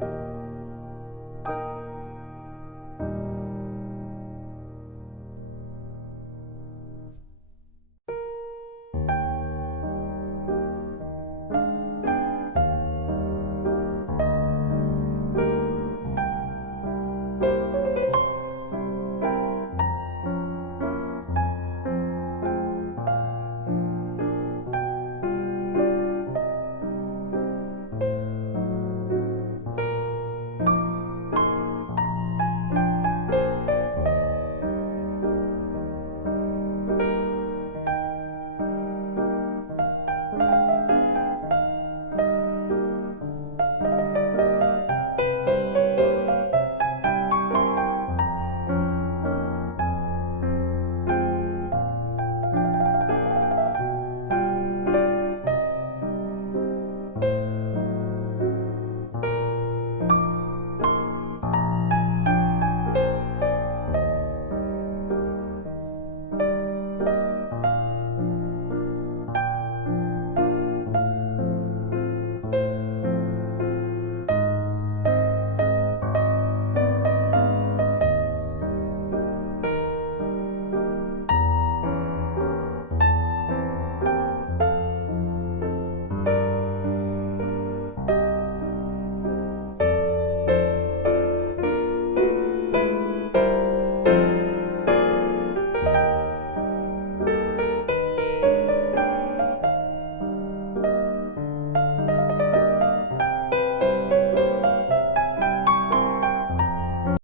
Thank you.